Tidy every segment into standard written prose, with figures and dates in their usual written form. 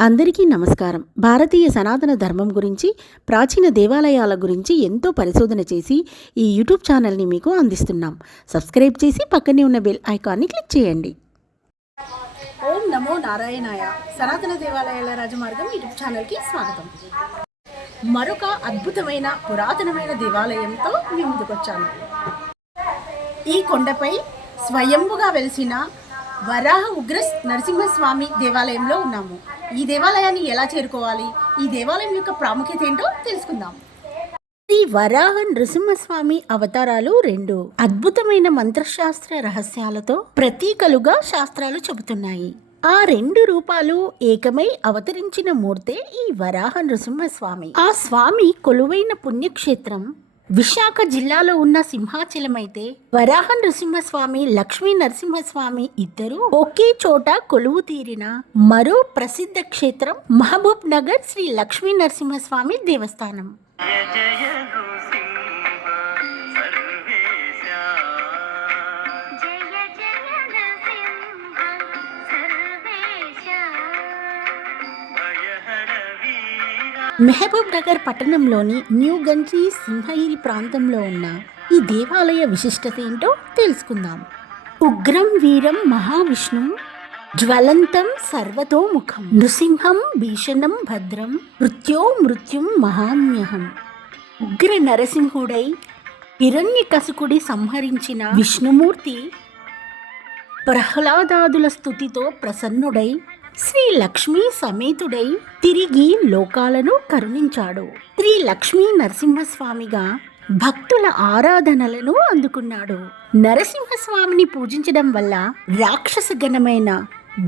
అందరికీ నమస్కారం. భారతీయ సనాతన ధర్మం గురించి, ప్రాచీన దేవాలయాల గురించి ఎంతో పరిశోధన చేసి ఈ యూట్యూబ్ ఛానల్ని మీకు అందిస్తున్నాం. సబ్స్క్రైబ్ చేసి పక్కనే ఉన్న బెల్ ఐకాన్ని క్లిక్ చేయండి. ఓం నమో నారాయణాయ. సనాతన దేవాలయాల రాజమార్గం యూట్యూబ్ ఛానల్కి స్వాగతం. మరొక అద్భుతమైన పురాతనమైన దేవాలయంతో మీ ముందుకొచ్చాను. ఈ కొండపై స్వయంభుగా వెలిసిన వరాహ ఉగ్ర నరసింహస్వామి దేవాలయంలో ఉన్నాము. ఈ దేవాలయాన్ని ఎలా చేరుకోవాలి, ఈ దేవాలయం యొక్క ప్రాముఖ్యత ఏంటో తెలుసుకుందాం. శ్రీ వరాహ నృసింహస్వామి అవతారాలు రెండు అద్భుతమైన మంత్రశాస్త్ర రహస్యాలతో ప్రతీకలుగా శాస్త్రాలు చెబుతున్నాయి. ఆ రెండు రూపాలు ఏకమై అవతరించిన మూర్తే ఈ వరాహ నృసింహస్వామి. ఆ స్వామి కొలువైన పుణ్యక్షేత్రం విశాఖ జిల్లాలో ఉన్న సింహాచలమైతే వరాహ నరసింహస్వామి, లక్ష్మీ నరసింహస్వామి ఇద్దరు ఒకే చోట కొలువు తీరిన మరో ప్రసిద్ధ క్షేత్రం మహబూబ్ నగర్ శ్రీ లక్ష్మీ నరసింహస్వామి దేవస్థానం. మెహబూబ్ నగర్ పట్టణంలోని న్యూ గంజి సింహగిరి ప్రాంతంలో ఉన్న ఈ దేవాలయ విశిష్టత ఏంటో తెలుసుకుందాం. ఉగ్రం వీరం మహావిష్ణుం జ్వలంతం సర్వతోముఖం నృసింహం భీషణం భద్రం మృత్యుం మహామ్యహం. ఉగ్ర నరసింహుడై హిరణ్యకశిపుడి సంహరించిన విష్ణుమూర్తి ప్రహ్లాదాదుల స్తుతితో ప్రసన్నుడై శ్రీ లక్ష్మీ సమేతుడై తిరిగి లోకాలను కరుణించాడు. శ్రీ లక్ష్మీ నరసింహస్వామిగా భక్తుల ఆరాధనలను అందుకున్నాడు. నరసింహస్వామిని పూజించడం వల్ల రాక్షస గణమైన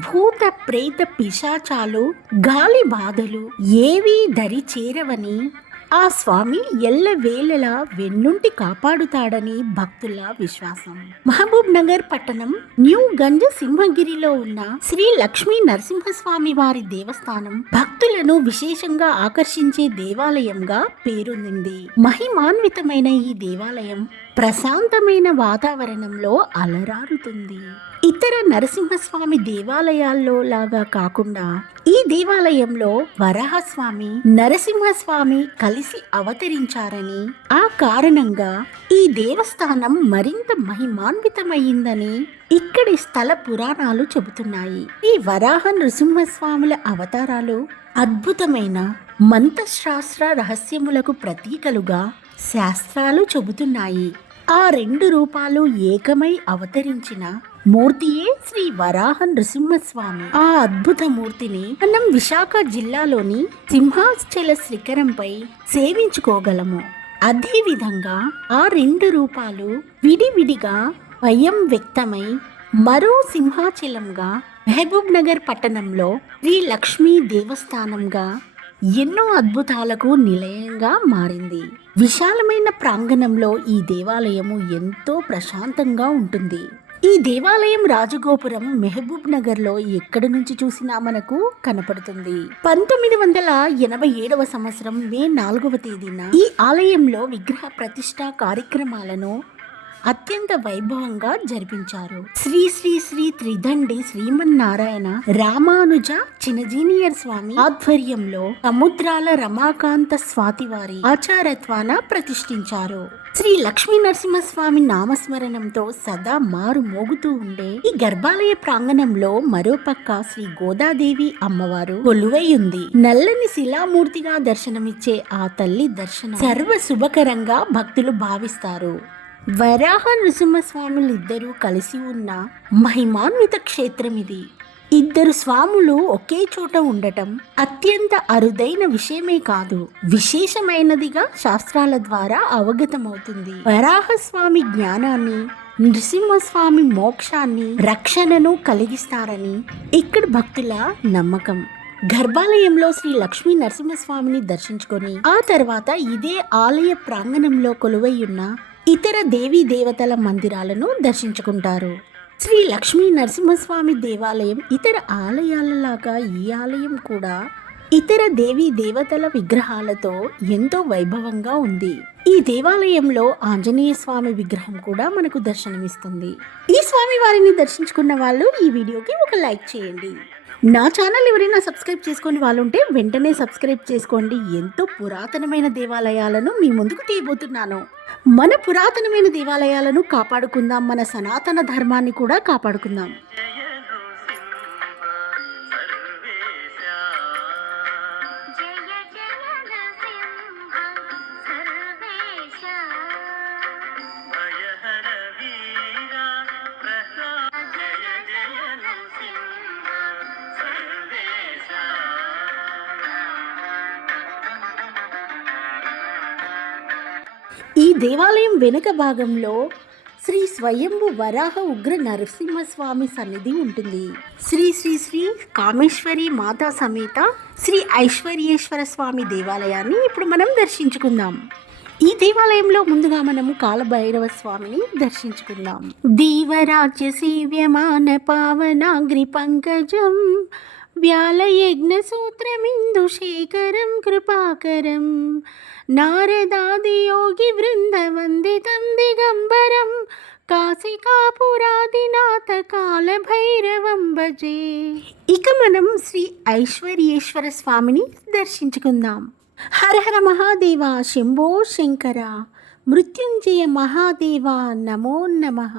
భూత ప్రేత పిశాచాలు, గాలి బాధలు ఏవీ దరి చేరవని, ఆ స్వామి ఎల్లవేళలా వెన్నుంటి కాపాడుతాడని భక్తుల విశ్వాసం. మహబూబ్ నగర్ పట్టణం న్యూ గంజ సింహగిరిలో ఉన్న శ్రీ లక్ష్మీ నరసింహస్వామి వారి దేవస్థానం భక్తులను విశేషంగా ఆకర్షించే దేవాలయంగా పేరొందింది. మహిమాన్వితమైన ఈ దేవాలయం ప్రశాంతమైన వాతావరణంలో అలరారుతుంది. ఇతర నరసింహస్వామి దేవాలయాల్లో లాగా కాకుండా ఈ దేవాలయంలో వరాహస్వామి, నరసింహస్వామి కలిసి అవతరించారని, ఆ కారణంగా ఈ దేవస్థానం మరింత మహిమాన్వితమైందని ఇక్కడి స్థల పురాణాలు చెబుతున్నాయి. ఈ వరాహ నృసింహస్వాముల అవతారాలు అద్భుతమైన మంత్రశాస్త్ర రహస్యములకు ప్రతీకలుగా శాస్త్రాలు చెబుతున్నాయి. ఆ రెండు రూపాలు ఏకమై అవతరించిన మూర్తియే శ్రీ వరాహ నృసింహస్వామి. ఆ అద్భుత మూర్తిని మనం విశాఖ జిల్లాలోని సింహాచల శిఖరంపై సేవించుకోగలము. అదే విధంగా ఆ రెండు రూపాలు విడివిడిగా స్వయం వ్యక్తమై మరో సింహాచలంగా మహబూబ్ నగర్ పట్టణంలో శ్రీ లక్ష్మీ దేవస్థానంగా ఎన్నో అద్భుతాలకు నిలయంగా మారింది. విశాలమైన ప్రాంగణంలో ఈ దేవాలయము ఎంతో ప్రశాంతంగా ఉంటుంది. ఈ దేవాలయం రాజగోపురం మహబూబ్ నగర్ లో ఎక్కడి నుంచి చూసినా మనకు కనపడుతుంది. 1987వ సంవత్సరం మే 4వ తేదీన ఈ ఆలయంలో విగ్రహ ప్రతిష్ట కార్యక్రమాలను అత్యంత వైభవంగా జరిపించారు. శ్రీ శ్రీ శ్రీ త్రిదండి శ్రీమన్నారాయణ రామానుజ చినజీనియర్ స్వామి ఆధ్వర్యంలో సముద్రాల రమాకాంత స్వాతి వారి ఆచారత్వాన ప్రతిష్ఠించారు. శ్రీ లక్ష్మీ నరసింహస్వామి నామస్మరణంతో సదా మారు మోగుతూ ఉండే ఈ గర్భాలయ ప్రాంగణంలో మరోపక్క శ్రీ గోదాదేవి అమ్మవారు కొలువై ఉంది. నల్లని శిలామూర్తిగా దర్శనమిచ్చే ఆ తల్లి దర్శనం సర్వ శుభకరంగా భక్తులు భావిస్తారు. వరాహ నృసింహస్వాములు ఇద్దరూ కలిసి ఉన్న మహిమాన్విత క్షేత్రం ఇది. ఇద్దరు స్వాములు ఒకే చోట ఉండటం అత్యంత అరుదైన విషయమే కాదు, విశేషమైనదిగా శాస్త్రాల ద్వారా అవగతమవుతుంది. వరాహస్వామి జ్ఞానాన్ని, నృసింహస్వామి మోక్షాన్ని, రక్షణను కలిగిస్తారని ఇక్కడ భక్తుల నమ్మకం. గర్భాలయంలో శ్రీ లక్ష్మీ నరసింహస్వామిని దర్శించుకొని ఆ తర్వాత ఇదే ఆలయ ప్రాంగణంలో కొలువై ఉన్న ఇతర దేవీ దేవతల మందిరాలను దర్శించుకుంటారు. శ్రీ లక్ష్మీ నరసింహస్వామి దేవాలయం ఇతర ఆలయాలలాగా ఈ ఆలయం కూడా ఇతర దేవీ దేవతల విగ్రహాలతో ఎంతో వైభవంగా ఉంది. ఈ దేవాలయంలో ఆంజనేయ స్వామి విగ్రహం కూడా మనకు దర్శనమిస్తుంది. ఈ స్వామి వారిని దర్శించుకున్న వాళ్ళు ఈ వీడియోకి ఒక లైక్ చేయండి. నా ఛానల్ ఎవరైనా సబ్స్క్రైబ్ చేసుకొని వాళ్ళు ఉంటే వెంటనే సబ్స్క్రైబ్ చేసుకోండి. ఎంతో పురాతనమైన దేవాలయాలను మీ ముందుకు తీయబోతున్నాను. మన పురాతనమైన దేవాలయాలను కాపాడుకుందాం, మన సనాతన ధర్మాన్ని కూడా కాపాడుకుందాం. ఈ దేవాలయం వెనుక భాగంలో శ్రీ స్వయంభు వరాహ ఉగ్ర నరసింహస్వామి సన్నిధి ఉంటుంది. శ్రీ శ్రీ శ్రీ కామేశ్వరి మాతా సమేత శ్రీ ఐశ్వర్యేశ్వర స్వామి దేవాలయాన్ని ఇప్పుడు మనం దర్శించుకుందాం. ఈ దేవాలయంలో ముందుగా మనము కాలభైరవ స్వామిని దర్శించుకుందాం. దీవరాజ్య సేవ్యమాన పావనాగ్రి పంకజం వ్యాలయజ్ఞ సూత్రమిందు శేఖరం కృపాకరం నారదాది యోగి బృంద వందితం దిగంబరం కాశికాపురాదినాథ కాల భైరవం భజే. ఇక మనం శ్రీ ఐశ్వర్యేశ్వర స్వామిని దర్శించుకుందాం. హర హర మహాదేవ శంభో శంకర మృత్యుంజయ మహాదేవ నమో నమః.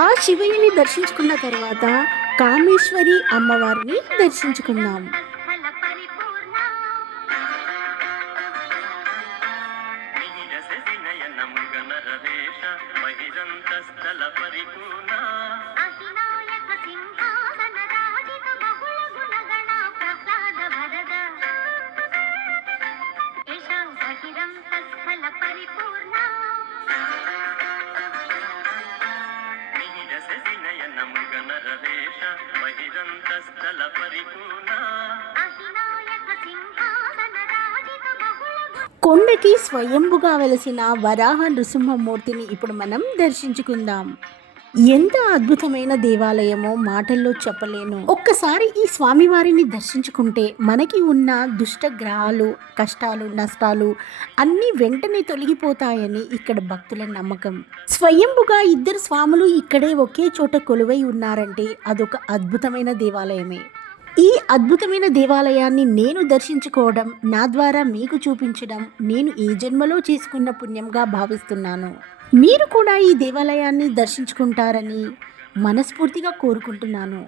ఆ శివయ్యని దర్శించుకున్న తర్వాత కామేశ్వరి అమ్మవారిని దర్శించుకుందాం. కొండకి స్వయంభుగా వెలసిన వరాహ నృసింహమూర్తిని ఇప్పుడు మనం దర్శించుకుందాం. ఎంత అద్భుతమైన దేవాలయమో మాటల్లో చెప్పలేను. ఒక్కసారి ఈ స్వామివారిని దర్శించుకుంటే మనకి ఉన్న దుష్ట గ్రహాలు, కష్టాలు, నష్టాలు అన్నీ వెంటనే తొలగిపోతాయని ఇక్కడ భక్తుల నమ్మకం. స్వయంభుగా ఇద్దరు స్వాములు ఇక్కడే ఒకే చోట కొలువై ఉన్నారంటే అదొక అద్భుతమైన దేవాలయమే. ఈ అద్భుతమైన దేవాలయాన్ని నేను దర్శించుకోవడం, నా ద్వారా మీకు చూపించడం నేను ఈ జన్మలో చేసుకున్న పుణ్యంగా భావిస్తున్నాను. మీరు కూడా ఈ దేవాలయాన్ని దర్శించుకుంటారని మనస్ఫూర్తిగా కోరుకుంటున్నాను.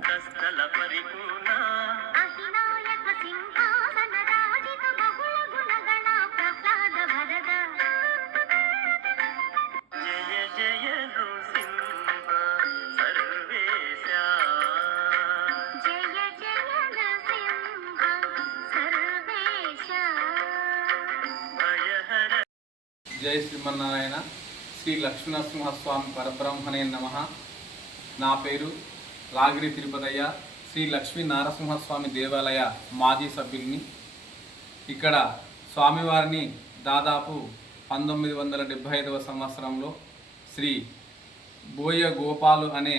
జై శ్రీమన్నారాయణ. శ్రీ లక్ష్మీనరసింహస్వామి పరబ్రహ్మణే నమః. నా పేరు లాగిరి తిరుపతయ్య. శ్రీ లక్ష్మీ నారసింహస్వామి దేవాలయ మాజీ సభ్యుల్ని. ఇక్కడ స్వామివారిని దాదాపు 1975వ సంవత్సరంలో శ్రీ బోయ గోపాలు అనే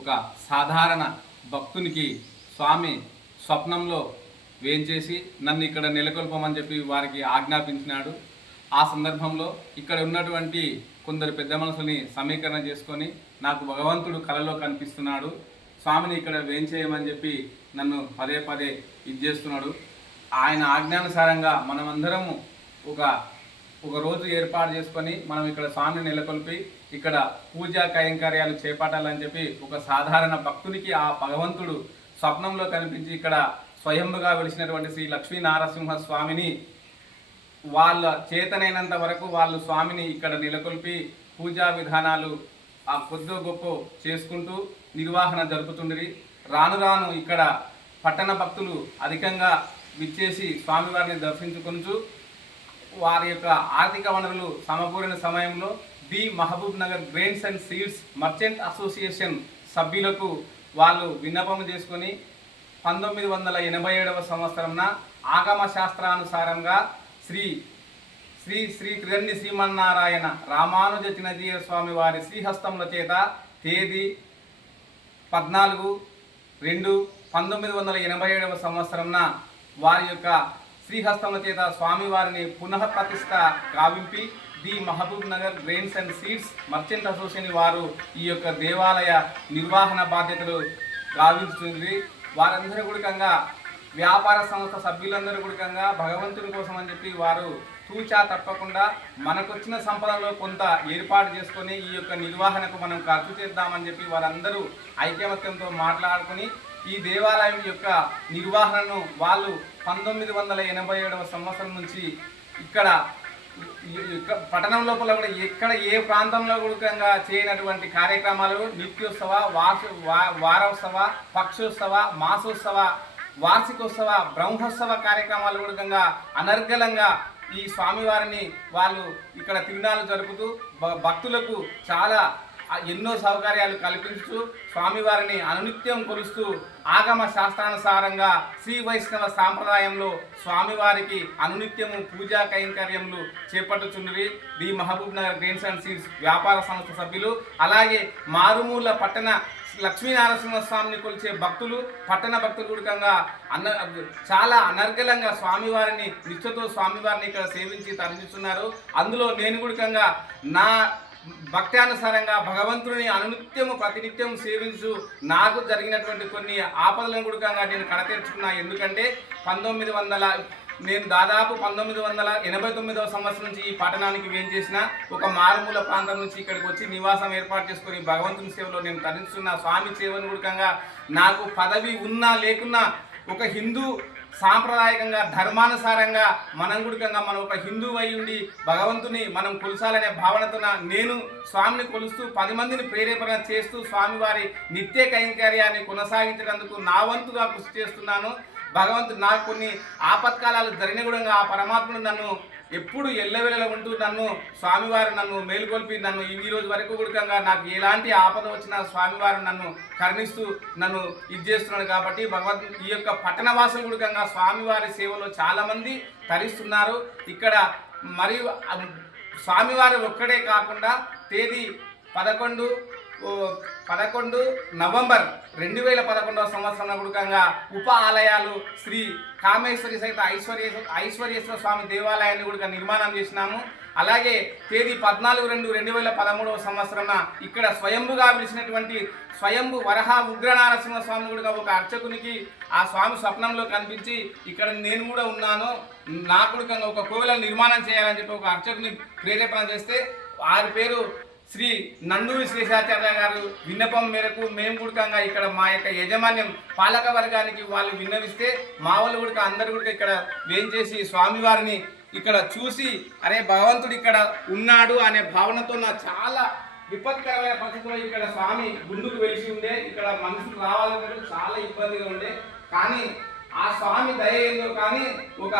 ఒక సాధారణ భక్తునికి స్వామి స్వప్నంలో వేంచేసి నన్ను ఇక్కడ నెలకొల్పమని చెప్పి వారికి ఆజ్ఞాపించినాడు. ఆ సందర్భంలో ఇక్కడ ఉన్నటువంటి కొందరు పెద్ద మనుషుల్ని సమీకరణ చేసుకొని నాకు భగవంతుడు కలలో కనిపిస్తున్నాడు, స్వామిని ఇక్కడ వేంచేయమని చెప్పి నన్ను పదే పదే చేస్తున్నాడు. ఆయన ఆజ్ఞానుసారంగా మనమందరము ఒక రోజు ఏర్పాటు చేసుకొని మనం ఇక్కడ స్వామిని నెలకొల్పి ఇక్కడ పూజా కైంకర్యాలు చేపట్టాలని చెప్పి ఒక సాధారణ భక్తునికి ఆ భగవంతుడు స్వప్నంలో కనిపించి ఇక్కడ స్వయంగా వెలిసినటువంటి శ్రీ లక్ష్మీ నారసింహ స్వామిని వాళ్ళ చేతనైనంత వరకు వాళ్ళు స్వామిని ఇక్కడ నెలకొల్పి పూజా విధానాలు ఆ కొద్దో గొప్ప చేసుకుంటూ నిర్వహణ జరుపుతుండ్రి. రాను రాను ఇక్కడ పట్టణ భక్తులు అధికంగా విచ్చేసి స్వామివారిని దర్శించుకొనుచు వారి యొక్క ఆర్థిక వనరులు సమకూరిన సమయంలో the Mahabub Nagar grains and seeds merchant association సభ్యులకు వాళ్ళు విన్నపం చేసుకొని 1987వ సంవత్సరంన ఆగమ శాస్త్రానుసారంగా శ్రీ శ్రీ శ్రీ త్రిదండి శ్రీమన్నారాయణ రామానుజ చిన్నజీయ స్వామి వారి శ్రీహస్తముల చేత తేదీ 14/2/1987 సంవత్సరంన వారి యొక్క శ్రీహస్తముల చేత స్వామివారిని పునఃప్రతిష్ఠ గావింపి the Mahabub Nagar grains and seeds merchant association వారు ఈ యొక్క దేవాలయ నిర్వహణ బాధ్యతలు గావించుతుంది. వారందరూ గుడికంగా వ్యాపార సంస్థ సభ్యులందరూ గుడికంగా భగవంతుని కోసం అని చెప్పి వారు తూచా తప్పకుండా మనకొచ్చిన సంపదలో కొంత ఏర్పాటు చేసుకొని ఈ యొక్క నిర్వహణకు మనం ఖర్చు చేద్దామని చెప్పి వారందరూ ఐకమత్యంతో మాట్లాడుకొని ఈ దేవాలయం యొక్క నిర్వహణను వాళ్ళు 1987 సంవత్సరం నుంచి ఇక్కడ పట్టణం లోపల కూడా ఎక్కడ ఏ ప్రాంతంలో కూడా చేయనటువంటి కార్యక్రమాలు నిత్యోత్సవ వారోత్సవ పక్షోత్సవ మాసోత్సవ వార్షికోత్సవ బ్రహ్మోత్సవ కార్యక్రమాలు కూడా అనర్గళంగా ఈ స్వామివారిని వాళ్ళు ఇక్కడ తిరునాళ్ళు జరుపుతూ భక్తులకు చాలా ఎన్నో సౌకర్యాలు కల్పించుతూ స్వామివారిని అనునిత్యం కొలుస్తూ ఆగమ శాస్త్రానుసారంగా శ్రీ వైష్ణవ సాంప్రదాయంలో స్వామివారికి అనునిత్యము పూజా కైంకర్యములు చేపట్టుచున్నది the Mahabub Nagar grains and seeds వ్యాపార సంస్థ సభ్యులు. అలాగే మారుమూల పట్టణ లక్ష్మీనారసింహ స్వామిని కొలిచే భక్తులు పట్టణ భక్తులు గుడికంగా చాలా అనర్గళంగా స్వామివారిని నిష్ఠతో స్వామివారిని ఇక్కడ సేవించి తరలిస్తున్నారు. అందులో నేను గుడికంగా నా భక్త్యానుసారంగా భగవంతుని అనునిత్యము ప్రతినిత్యం సేవించు నాకు జరిగినటువంటి కొన్ని ఆపదలను గుడికంగా నేను కడతీర్చుకున్నా. ఎందుకంటే నేను దాదాపు 1989 సంవత్సరం నుంచి ఈ పట్టణానికి వేంచేసిన ఒక మారుమూల ప్రాంతం నుంచి ఇక్కడికి వచ్చి నివాసం ఏర్పాటు చేసుకొని భగవంతుని సేవలో నేను తరించున్న స్వామి సేవను గుడికంగా నాకు పదవి ఉన్నా లేకున్నా ఒక హిందూ సాంప్రదాయకంగా ధర్మానుసారంగా మనం గుడికంగా మనం ఒక హిందువు అయి ఉండి భగవంతుని మనం కొలుసాలనే భావనతో నేను స్వామిని కొలుస్తూ 10 మందిని ప్రేరేపణ చేస్తూ స్వామివారి నిత్య కైంకర్యాన్ని కొనసాగించడానికి నా వంతుగా కృషి చేస్తున్నాను. భగవంతుడు నాకు కొన్ని ఆపత్కాలాలు జరిగిన కూడా ఆ పరమాత్ముడు నన్ను ఎప్పుడు ఎల్లవేళ ఉంటూ నన్ను స్వామివారు నన్ను మేలుకొల్పి నన్ను ఈ రోజు వరకు గుడికంగా నాకు ఎలాంటి ఆపద వచ్చినా స్వామివారు నన్ను కరుణిస్తూ నన్ను ఇది చేస్తున్నాడు. కాబట్టి ఈ యొక్క పట్టణవాసులు గుడికంగా స్వామివారి సేవలో చాలామంది తరిస్తున్నారు. ఇక్కడ మరియు స్వామివారు ఒక్కడే కాకుండా తేదీ 11 నవంబర్ 2011 సంవత్సరం గుడికంగా ఉప ఆలయాలు శ్రీ కామేశ్వరి సహిత ఐశ్వర్యేశ్వర స్వామి దేవాలయాన్ని కూడా నిర్మాణం చేసినాము. అలాగే తేదీ 14/2/2013 సంవత్సరం ఇక్కడ స్వయంభుగా పిలిచినటువంటి స్వయంభు వరహ ఉగ్రనారసింహ స్వామి కూడా ఒక అర్చకునికి ఆ స్వామి స్వప్నంలో కనిపించి ఇక్కడ నేను కూడా ఉన్నాను, నా గుడికంగా ఒక కోవెలను నిర్మాణం చేయాలని చెప్పి ఒక అర్చకుని ప్రేరేపణ చేస్తే వారి పేరు శ్రీ నందూరి శేషాచార్య గారు విన్నపం మేరకు మేము గుడికంగా ఇక్కడ మా యొక్క యాజమాన్యం పాలక వర్గానికి వాళ్ళు విన్నవిస్తే మా వాళ్ళు కూడా అందరు కూడా ఇక్కడ వేంచేసి స్వామివారిని ఇక్కడ చూసి అరే భగవంతుడు ఇక్కడ ఉన్నాడు అనే భావనతో నా చాలా విపత్కరమైన పరిస్థితుల్లో ఇక్కడ స్వామి ముందుకు వెలిసి ఉండే ఇక్కడ మనుషులు రావాలంటే చాలా ఇబ్బందిగా ఉండే. కానీ ఆ స్వామి దయ ఏందో కానీ ఒక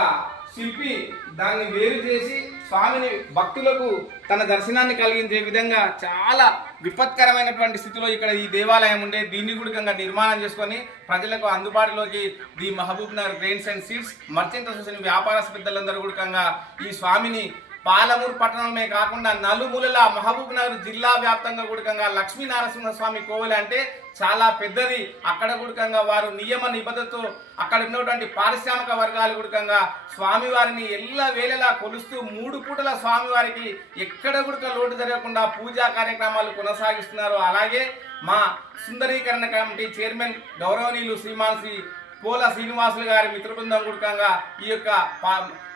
శిల్పి దాన్ని వేరు చేసి స్వామిని భక్తులకు తన దర్శనాన్ని కలిగించే విధంగా చాలా విపత్కరమైనటువంటి స్థితిలో ఇక్కడ ఈ దేవాలయం ఉండే దీన్ని గుడికంగా నిర్మాణం చేసుకొని ప్రజలకు అందుబాటులోకి the Mahabub Nagar grains and seeds merchant association వ్యాపార పెద్దలందరూ గుడికంగా ఈ స్వామిని పాలమూరు పట్టణమే కాకుండా నలుమూలల మహబూబ్ నగర్ జిల్లా వ్యాప్తంగా గుడికంగా లక్ష్మీనారసింహ స్వామి కోవెల అంటే చాలా పెద్దది. అక్కడ గుడికంగా వారు నియమ నిబద్ధతతో అక్కడ ఉన్నటువంటి పారిశ్రామిక వర్గాలు గుడికంగా స్వామివారిని వేళలా కొలుస్తూ 3 పూటల స్వామివారికి ఎక్కడ గుడిక లోటు జరగకుండా పూజా కార్యక్రమాలు కొనసాగిస్తున్నారు. అలాగే మా సుందరీకరణ కమిటీ చైర్మన్ గౌరవనీయులు శ్రీమాన్ శ్రీ పోల శ్రీనివాసులు గారి మిత్ర బృందం గుడికంగా ఈ యొక్క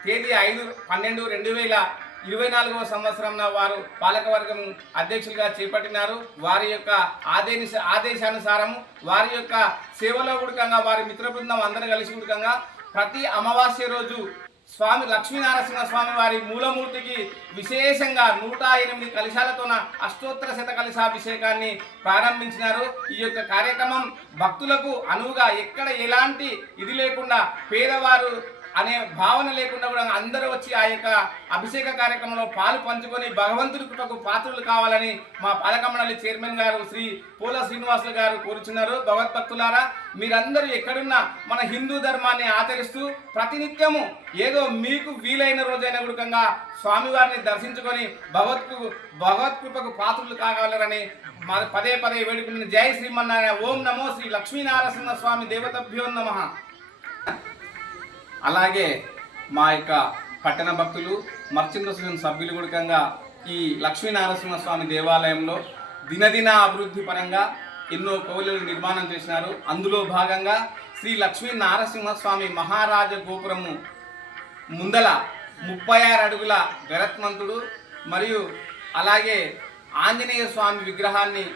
తేదీ 5/12/2024 సంవత్సరం వారు పాలకవర్గం అధ్యక్షులుగా చేపట్టినారు. వారి యొక్క ఆదేశానుసారము వారి యొక్క సేవలో గుడికంగా వారి మిత్ర బృందం అందరూ కలిసి గుడికంగా ప్రతి అమావాస్య రోజు స్వామి లక్ష్మీనారసింహ స్వామి వారి మూలమూర్తికి విశేషంగా 108 కలశాలతోన అష్టోత్తర శత కలశాభిషేకాన్ని ప్రారంభించినారు. ఈ యొక్క కార్యక్రమం భక్తులకు అనువుగా ఎక్కడ ఎలాంటి ఇది లేకుండా పేదవారు అనే భావన లేకుండా కూడా అందరూ వచ్చి ఆ యొక్క అభిషేక కార్యక్రమంలో పాలు పంచుకొని భగవంతుడి కృపకు పాత్రలు కావాలని మా పాలక మండలి చైర్మన్ గారు శ్రీ పోల శ్రీనివాసులు గారు కోరుచున్నారు. భగవద్భక్తులారా, మీరందరూ ఎక్కడున్నా మన హిందూ ధర్మాన్ని ఆచరిస్తూ ప్రతినిత్యము ఏదో మీకు వీలైన రోజైన గుడికంగా స్వామివారిని దర్శించుకొని భగవత్కృపకు పాత్రలు కాగలరని పదే పదే వేడుకున్న జై శ్రీమన్నారాయణ. ఓం నమో శ్రీ లక్ష్మీనారసింహ స్వామి దేవతభ్యో నమః. అలాగే మా యొక్క పట్టణ భక్తులు మర్చెంట్ అసోసియేషన్ సభ్యులు గుడికంగా ఈ లక్ష్మీనారసింహ స్వామి దేవాలయంలో దినదిన అభివృద్ధి పరంగా ఎన్నో కోవెలలు నిర్మాణం చేసినారు. అందులో భాగంగా శ్రీ లక్ష్మీ నారసింహస్వామి మహారాజ గోపురము ముందల 36 అడుగుల గరత్మంతుడు మరియు అలాగే ఆంజనేయ స్వామి విగ్రహాన్ని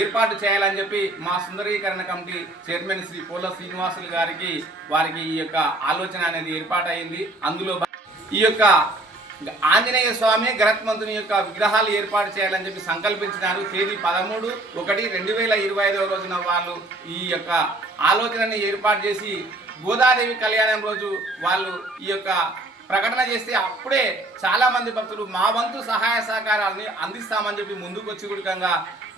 ఏర్పాటు చేయాలని చెప్పి మా సుందరీకరణ కమిటీ చైర్మన్ శ్రీ పోల శ్రీనివాసులు గారికి వారికి ఈ యొక్క ఆలోచన అనేది ఏర్పాటైంది. అందులో ఈ యొక్క ఆంజనేయ స్వామి గరత్మంతుని యొక్క విగ్రహాలు ఏర్పాటు చేయాలని చెప్పి సంకల్పించినారు. తేదీ 13/1/2025 రోజున వాళ్ళు ఈ యొక్క ఆలోచనని ఏర్పాటు చేసి గోదాదేవి కళ్యాణం రోజు వాళ్ళు ఈ యొక్క ప్రకటన చేస్తే అప్పుడే చాలా మంది భక్తులు మా వంతు సహాయ సహకారాలని అందిస్తామని చెప్పి ముందుకు వచ్చి గుడికంగా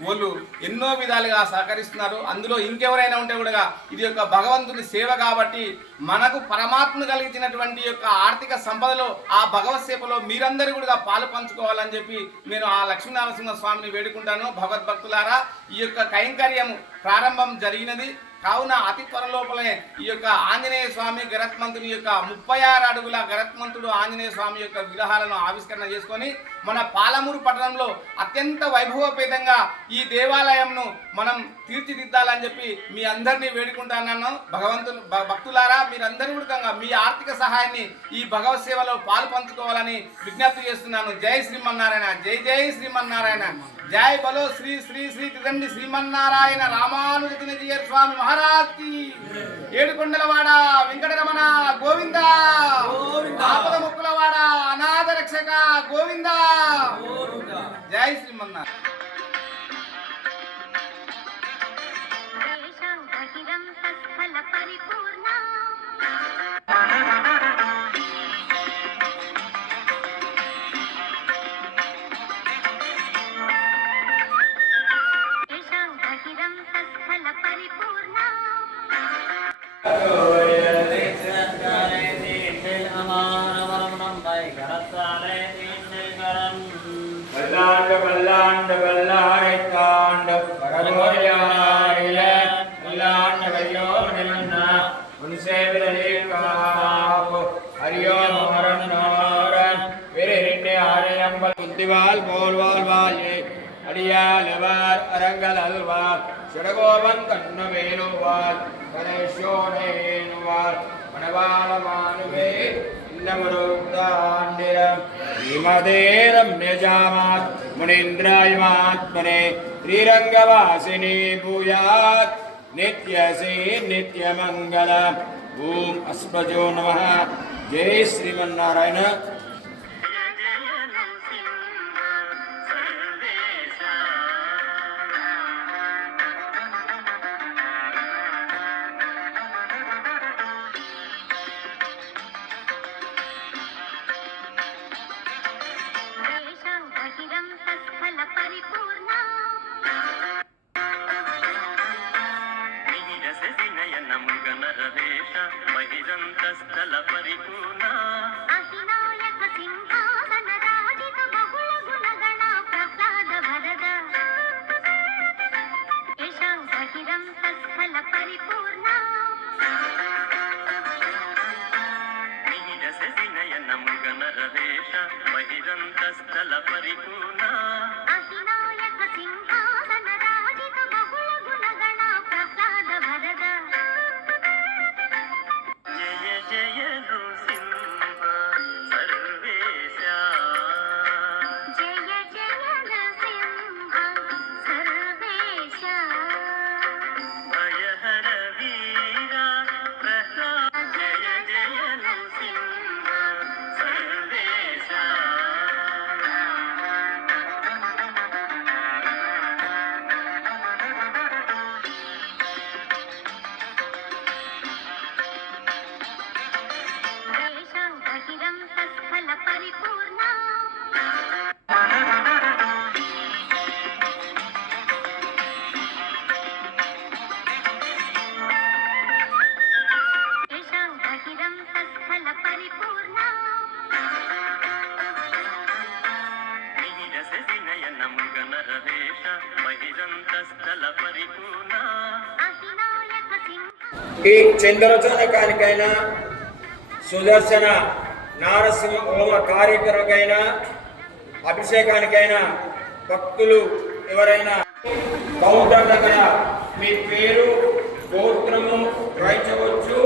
వాళ్ళు ఎన్నో విధాలుగా సహకరిస్తున్నారు. అందులో ఇంకెవరైనా ఉంటే కూడా ఇది యొక్క భగవంతుని సేవ కాబట్టి మనకు పరమాత్మను కలిగించినటువంటి యొక్క ఆర్థిక సంపదలో ఆ భగవత్ సేవలో మీరందరూ కూడా పాలు పంచుకోవాలని చెప్పి నేను ఆ లక్ష్మీనరసింహ స్వామిని వేడుకుంటాను. భగవద్భక్తులారా, ఈ యొక్క కైంకర్యం ప్రారంభం జరిగినది కావున అతి త్వరలోపలే ఈ యొక్క ఆంజనేయ స్వామి గరత్మంతుని యొక్క 36 అడుగుల గరత్మంతుడు ఆంజనేయ స్వామి యొక్క విగ్రహాలను ఆవిష్కరణ చేసుకొని మన పాలమూరు పట్టణంలో అత్యంత వైభవపేతంగా ఈ దేవాలయంను మనం తీర్చిదిద్దాలని చెప్పి మీ అందరినీ వేడుకుంటున్నాను. భక్తులారా, మీరందరూ కూడా మీ ఆర్థిక సహాయాన్ని ఈ భగవత్ సేవలో పాలు పంచుకోవాలని విజ్ఞప్తి చేస్తున్నాను. జై శ్రీమన్నారాయణ. జై జై శ్రీమన్నారాయణ. జై బలో శ్రీ శ్రీ శ్రీ తిదండి శ్రీమన్నారాయణ రామానుజ స్వామి మహారాజ్ కి. ఏడుకొండలవాడ వెంకటరమణ గోవింద. ఆపద ముక్కులవాడ అనాథ రక్షక గోవింద. జై శ్రీమన్నారాయణ. குந்திவால் போல்வால் வாயே அடியாலவார் அரங்கல் அல்வார் சிடகோபன் கண்ண வேணுவார் கணேஷோனேனுவார் மணவாளமானுவே இல்லமுருந்தாண்டிரம் ஸ்ரீமதேரம் நிஜாமாத் முனீந்திராயமாத்மனே ஸ்ரீரங்கவாசினி பூயாத் நித்யசே நித்யமங்கலம். ஓம் அஸ்மஜோ நமः. ஜெய் ஸ்ரீமன்னாராயண. ఈ చంద్రచూడకానికైనా సుదర్శన నారసింహ హోమ కార్యక్రమకైనా అభిషేకానికైనా భక్తులు ఎవరైనా కౌంటర్ దగ్గర మీ పేరు గోత్రము రాయించవచ్చు.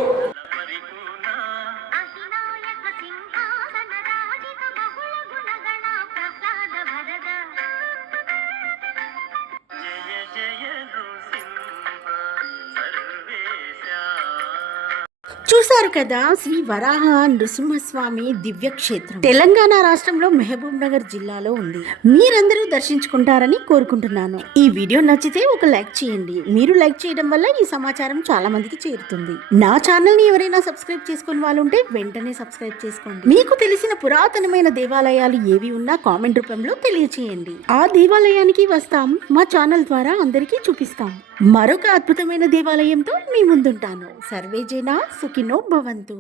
చూశారు కదా శ్రీ వరాహ నృసింహస్వామి దివ్యక్షేత్రం తెలంగాణ రాష్ట్రంలో మహబూబ్ నగర్ జిల్లాలో ఉంది. మీరందరూ దర్శించుకుంటారని కోరుకుంటున్నాను. ఈ వీడియో నచ్చితే ఒక లైక్ చేయండి. మీరు లైక్ చేయడం వల్ల ఈ సమాచారం చాలా మందికి చేరుతుంది. నా ఛానల్ ని ఎవరైనా సబ్స్క్రైబ్ చేసుకుని వాళ్ళు ఉంటే వెంటనే సబ్స్క్రైబ్ చేసుకోండి. మీకు తెలిసిన పురాతనమైన దేవాలయాలు ఏవి ఉన్నా కామెంట్ రూపంలో తెలియచేయండి. ఆ దేవాలయానికి వస్తాం, మా ఛానల్ ద్వారా అందరికీ చూపిస్తాం. మరొక అద్భుతమైన దేవాలయంతో మీ ముందుంటాను. సర్వే జనా సుఖినో భవంతు.